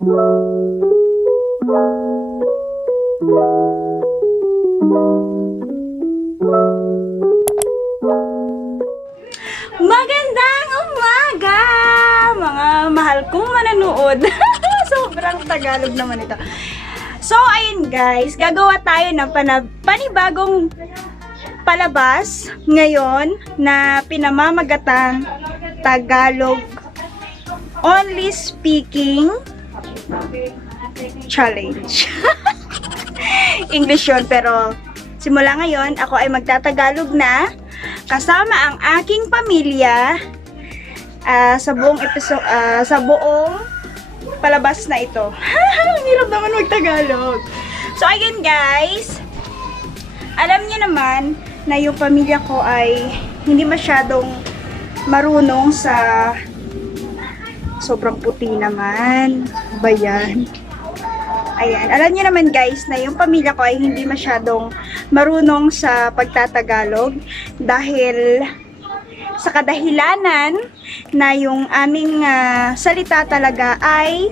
Magandang umaga, mga mahal kong manonood. Sobrang Tagalog naman ito. So, ayun guys, gagawa tayo ng panibagong palabas ngayon na pinamamagatang Tagalog Only Speaking Challenge. English yun, pero simula ngayon, ako ay magtatagalog na kasama ang aking pamilya sa buong episode, sa buong palabas na ito. Ang hirap naman magtagalog. So, ayun guys, alam niyo naman na yung pamilya ko ay hindi masyadong marunong sa sobrang puti naman. Ba yan? Ayan. Alam niyo naman guys na yung pamilya ko ay hindi masyadong marunong sa pagtatagalog dahil sa kadahilanan na yung aming salita talaga ay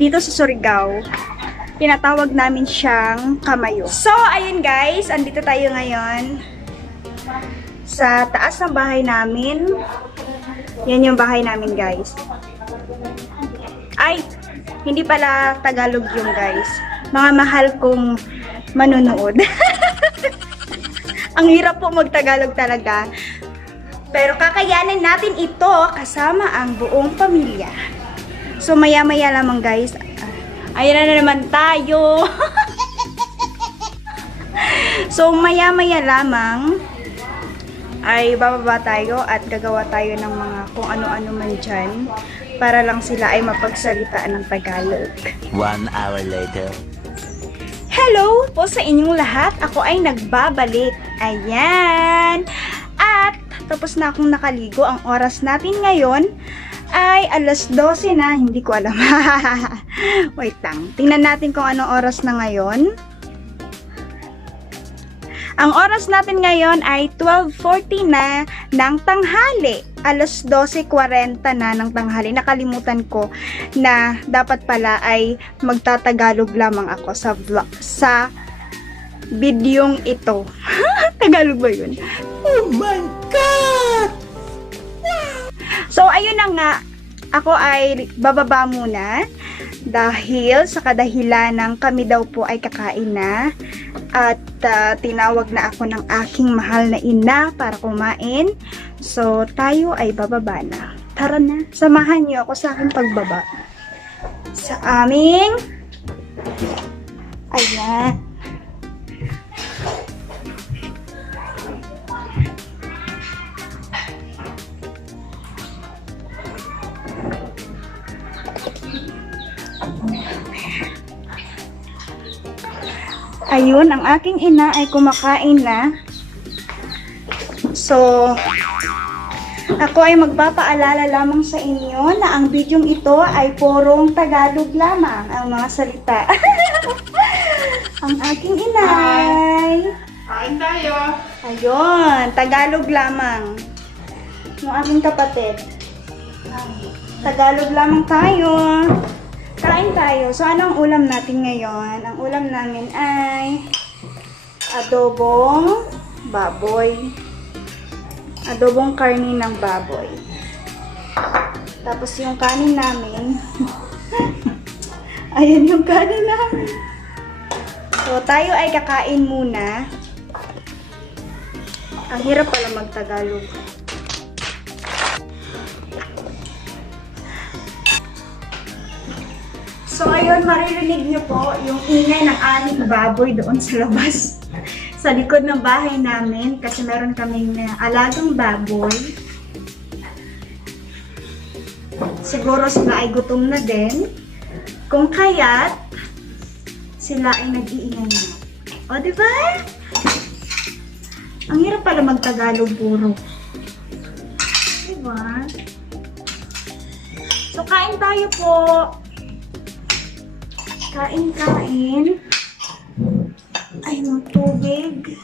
dito sa Surigao. Tinatawag namin siyang kamayo. So, ayun guys, andito tayo ngayon sa taas ng bahay namin. Yan yung bahay namin guys. Ay, hindi pala Tagalog yung guys. Mga mahal kong manunood. Ang hirap po magtagalog talaga. Pero kakayanin natin ito kasama ang buong pamilya. So maya-maya lamang guys. Ayan na naman tayo. So maya-maya lamang ay bababa tayo at gagawa tayo ng mga kung ano-ano man dyan para lang sila ay mapagsalita ng Tagalog. 1 hour later. Hello po sa inyong lahat. Ako ay nagbabalik. Ayan. At tapos na akong nakaligo. Ang oras natin ngayon ay alas 12 na. Hindi ko alam. Wait lang. Tingnan natin kung anong oras na ngayon. Ang oras natin ngayon ay 12:40 na ng tanghali. Alas 12:40 na ng tanghali. Nakalimutan ko na dapat pala ay magtatagalog lamang ako sa bidyong ito. Tagalog ba yun? Oh my God! So, ayun na nga. Ako ay bababa muna dahil sa kadahilan ng kami daw po ay kakain na at tinawag na ako ng aking mahal na ina para kumain. So, tayo ay bababa na. Tara na, samahan niyo ako sa aking pagbaba. Sa aming ayan. Ayun, ang aking ina ay kumakain na. So, ako ay magpapaalala lamang sa inyo na ang bidyong ito ay purong Tagalog lamang ang mga salita. Ang aking inay. Kain tayo. Ayun, Tagalog lamang. Yung aking kapatid. Tagalog lamang tayo. Kain tayo. So, anong ulam natin ngayon? Ang ulam namin ay adobong baboy. Adobong karni ng baboy. Tapos yung kanin namin. Ayan yung kanin namin. So, tayo ay kakain muna. Ang hirap pala magtagalog. So, ayun, maririnig nyo po yung ingay ng aming baboy doon sa labas. Sa likod ng bahay namin kasi meron kaming alagang baboy. Siguro sila ay gutom na din. Kung kaya't sila ay nag-iingay na. O, diba? Ang hirap pala magtagalog puro. Diba? So, kain tayo po. Kain. Ay, ng tubig.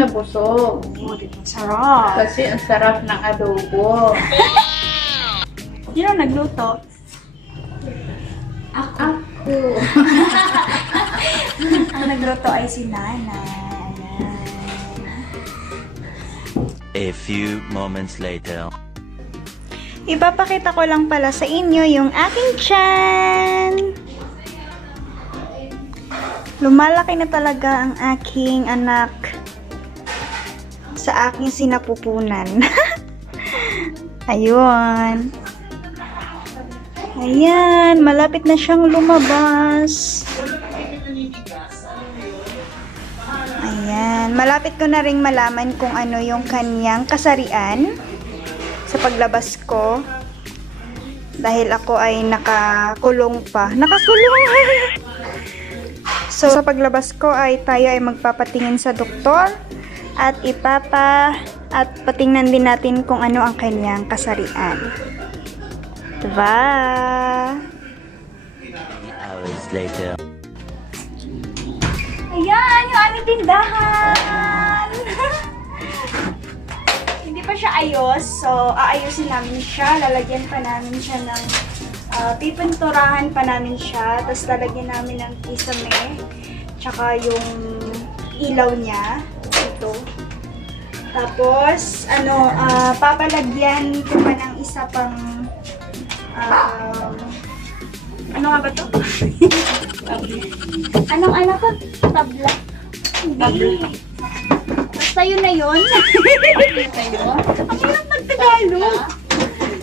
Nabusog. Oh, diba? Sarap. Kasi ang sarap ng adobo. Sino nagluto? Ako. Ang nagluto ay si Nanay. Ayan. A few moments later. Ipapakita ko lang pala sa inyo yung aking tiyan. Lumalaki na talaga ang aking anak sa aking sinapupunan. Ayun. Ayan, malapit na siyang lumabas. Ayan, malapit ko na ring malaman kung ano yung kanyang kasarian sa paglabas ko. Dahil ako ay nakakulong pa. Nakakulong! So, sa paglabas ko ay tayo ay magpapatingin sa doktor at patingnan din natin kung ano ang kanyang kasarian. Diba? Hours later. Ayan, yung aming tindahan! Hindi pa siya ayos, so aayusin namin siya. Lalagyan pa namin siya ng pipinturahan pa namin siya. Tapos lalagyan namin ng kisame. Tsaka yung ilaw niya. Ito. Tapos, papalagyan ko pa ng isa pang ano nga ba to? Anong anak ko? Tabla. Hindi. Basta yun na yun. Ang hirap mag-Tagalog.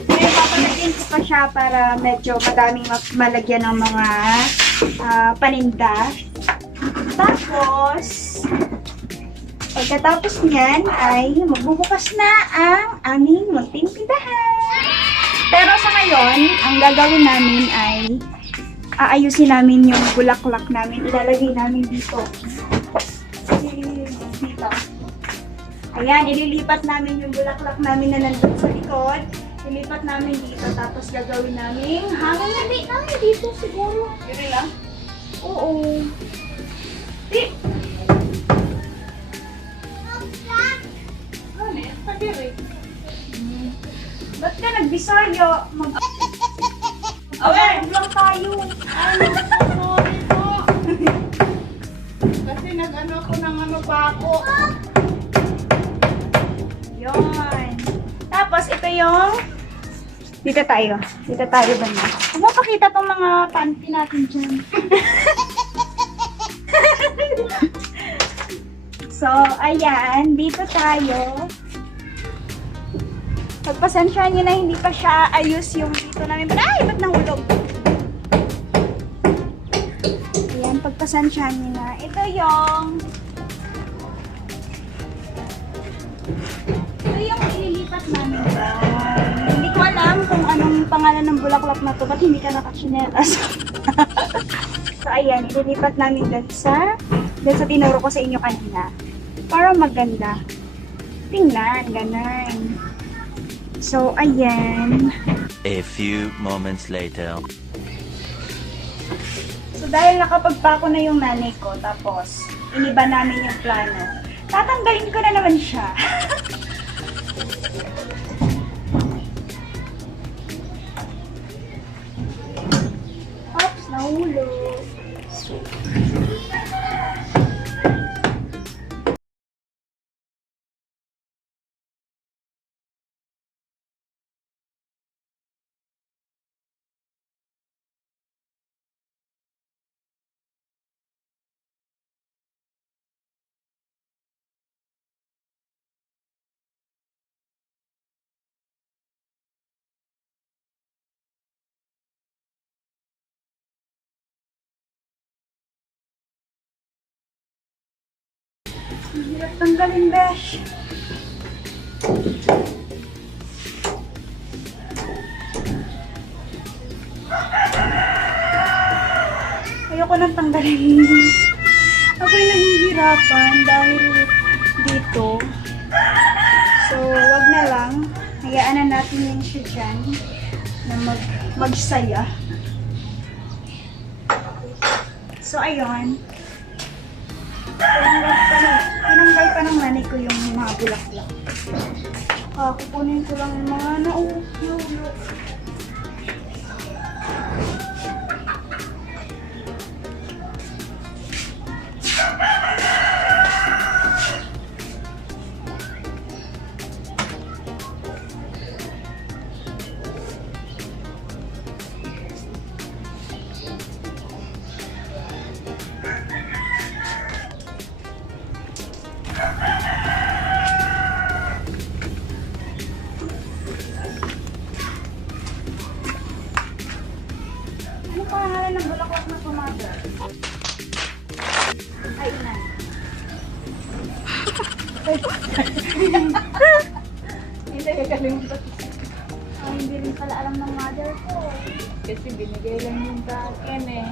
Kaya papalagyan ko pa siya para medyo madaming malagyan ng mga paninda. Tapos, pagkatapos niyan ay magbubukas na ang aming munting tindahan. Pero sa ngayon, ang gagawin namin ay aayusin namin yung bulaklak namin. Ilalagay namin dito. Dito. Ayan, ililipat namin yung bulaklak namin na nandun sa likod. Ilipat namin dito. Tapos gagawin namin hanggang dito siguro. Yun lang. Oo. Di. Ano eh? Pagiri. Ba't ka nagbisaya? Okay. Lang tayo. Sorry po. Kasi nag-ano ko ng ano pa ako. Yun. Tapos, ito yung... Dito tayo. Dito tayo ba na? Huwag mo pakita tong mga panty natin dyan. So, ayan. Dito tayo. Pagpasensyahan nyo na hindi pa siya ayos yung dito namin. Ay! Ba't nahulog? Ayan. Pagpasensyahan nyo na. Ito yung... Ito yung ililipat namin. Hindi ko alam kung anong pangalan ng bulaklak na to. Ba't hindi ka nakachinelas? So, ayan. Ililipat namin dun sa tinuro ko sa inyo kanina. Para maganda. Tingnan. Ganun. So, ayan. A few moments later. So, dahil nakapagpako na yung nanay ko, tapos, iniba namin yung plano, tatanggalin ko na naman siya. Oops, nahulog. Hirap tanggalin, besh. Ayoko nang tanggalin. Ako'y nahihirapan dahil dito. So, wag na lang. Hayaan na natin yung siya dyan na magsaya. So, ayun. Tinanggal pa ng nanay ko yung mga bulaklak. Kukunin ko lang yung mga nauulo. Ano pangalan ng bulaklak na tomato? Ay, inan. Hindi, kalimutan. Ay, hindi rin pala alam ng mother ko. Kasi binigay lang yung sa akin eh.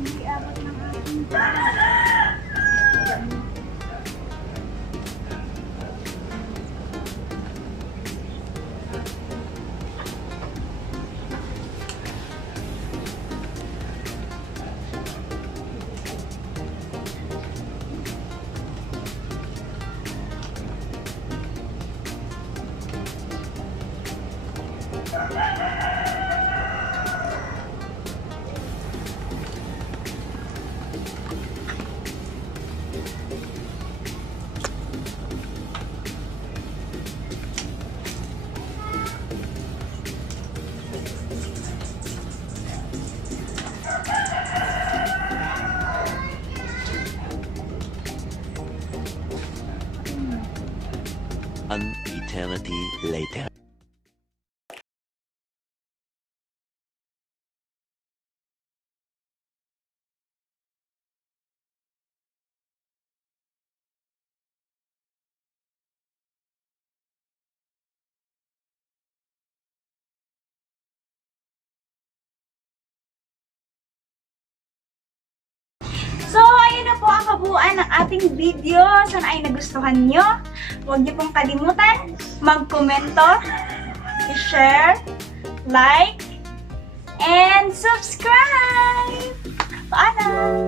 Hindi abot ng aking An eternity later. So, ayun na po ang kabuuan ng ating video. Sana ay nagustuhan nyo. Huwag niyo pong kalimutan mag-komento, i-share, like, and subscribe! Paalam!